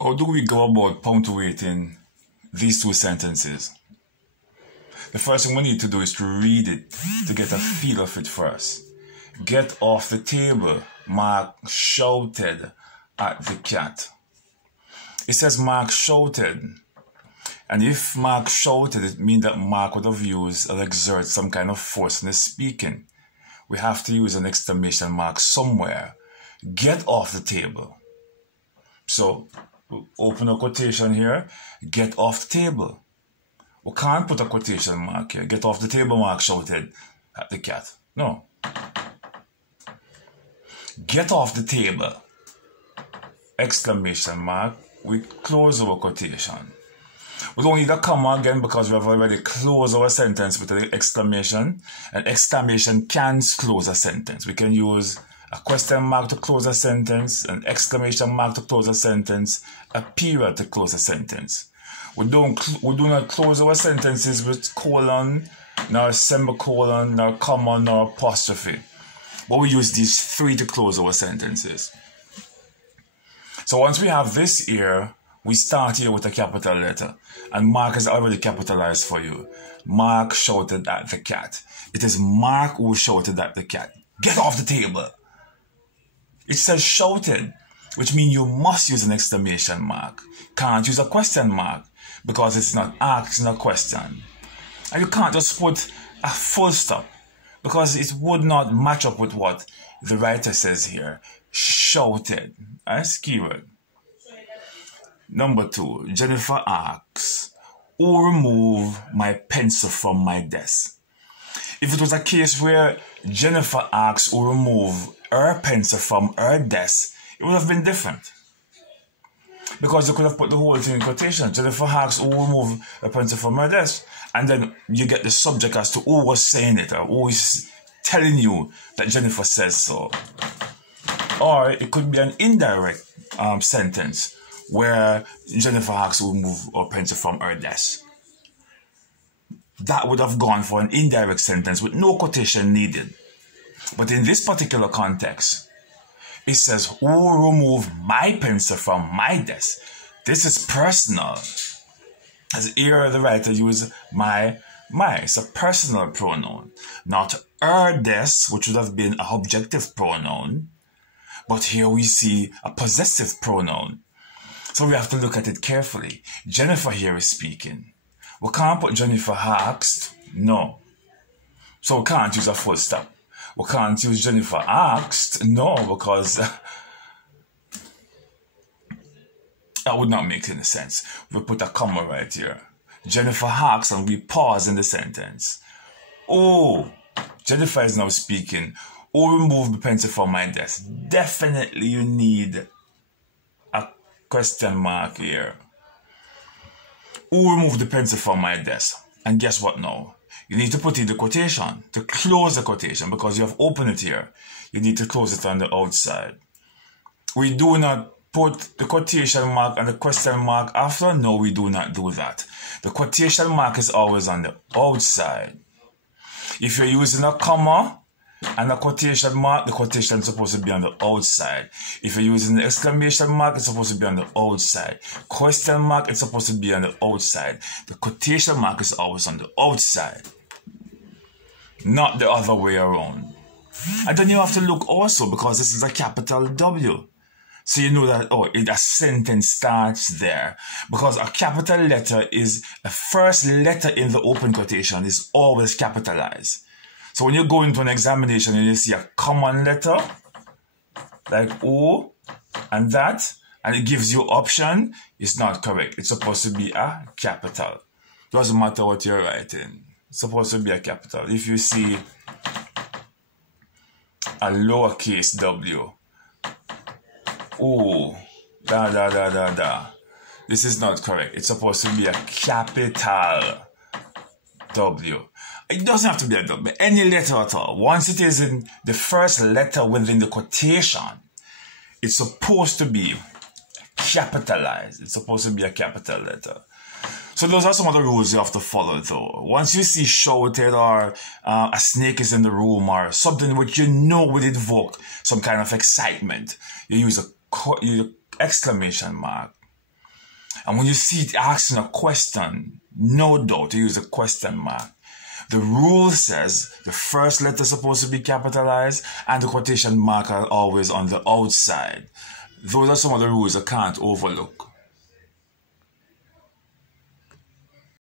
How do we go about punctuating these two sentences? The first thing we need to do is to read it to get a feel of it first. Get off the table. Mark shouted at the cat. It says Mark shouted. And if Mark shouted, it means that Mark would have used or exerted some kind of force in his speaking. We have to use an exclamation mark somewhere. Get off the table. So, open a quotation here. Get off the table. We can't put a quotation mark here. Get off the table, Mark shouted at the cat. No. Get off the table. Exclamation mark. We close our quotation. We don't need a comma again because we have already closed our sentence with an exclamation. An exclamation can close a sentence. We can use a question mark to close a sentence, an exclamation mark to close a sentence, a period to close a sentence. We do not close our sentences with colon, nor semicolon, nor comma, nor apostrophe. But we use these three to close our sentences. So once we have this here, we start here with a capital letter. And Mark is already capitalized for you. Mark shouted at the cat. It is Mark who shouted at the cat. Get off the table. It says shouted, which means you must use an exclamation mark. Can't use a question mark because it's not asking a question. And you can't just put a full stop because it would not match up with what the writer says here. Shouted. That's keyword. Number 2, Jennifer asks, who removed my pencil from my desk? If it was a case where Jennifer asks who removed her pencil from her desk, it would have been different. Because you could have put the whole thing in quotation. Jennifer asks who removed her pencil from her desk. And then you get the subject as to who was saying it or who is telling you that Jennifer says so. Or it could be an indirect sentence where Jennifer asks who removed her pencil from her desk. That would have gone for an indirect sentence with no quotation needed. But in this particular context, it says, who removed my pencil from my desk? This is personal. As here the writer used my. It's a personal pronoun. Not her desk, which would have been an objective pronoun. But here we see a possessive pronoun. So we have to look at it carefully. Jennifer here is speaking. We can't put Jennifer asked. No. So we can't use a full stop. We can't use Jennifer asked. No, because that would not make any sense. We put a comma right here. Jennifer asked and we pause in the sentence. Oh, Jennifer is now speaking. Who removed the pencil from my desk? Definitely you need a question mark here. Who removed the pencil from my desk? And guess what now? You need to put in the quotation to close the quotation because you have opened it here. You need to close it on the outside. We do not put the quotation mark and the question mark after. No, we do not do that. The quotation mark is always on the outside. If you're using a comma and a quotation mark, the quotation is supposed to be on the outside. If you're using the exclamation mark, it's supposed to be on the outside. Question mark, it's supposed to be on the outside. The quotation mark is always on the outside, not the other way around. And then you have to look also because this is a capital W. So you know that, a sentence starts there. Because a capital letter is, the first letter in the open quotation is always capitalized. So when you go into an examination and you see a common letter, like O and that, and it gives you option, it's not correct. It's supposed to be a capital. Doesn't matter what you're writing. It's supposed to be a capital. If you see a lowercase w, O, this is not correct. It's supposed to be a capital W. It doesn't have to be a W, any letter at all. Once it is in the first letter within the quotation, it's supposed to be capitalized. It's supposed to be a capital letter. So those are some of the rules you have to follow though. Once you see shouted or a snake is in the room or something which you know would invoke some kind of excitement, you use a exclamation mark And when you see it asking a question, no doubt you use a question mark. The rule says the first letter is supposed to be capitalized and the quotation mark are always on the outside. Those are some of the rules I can't overlook.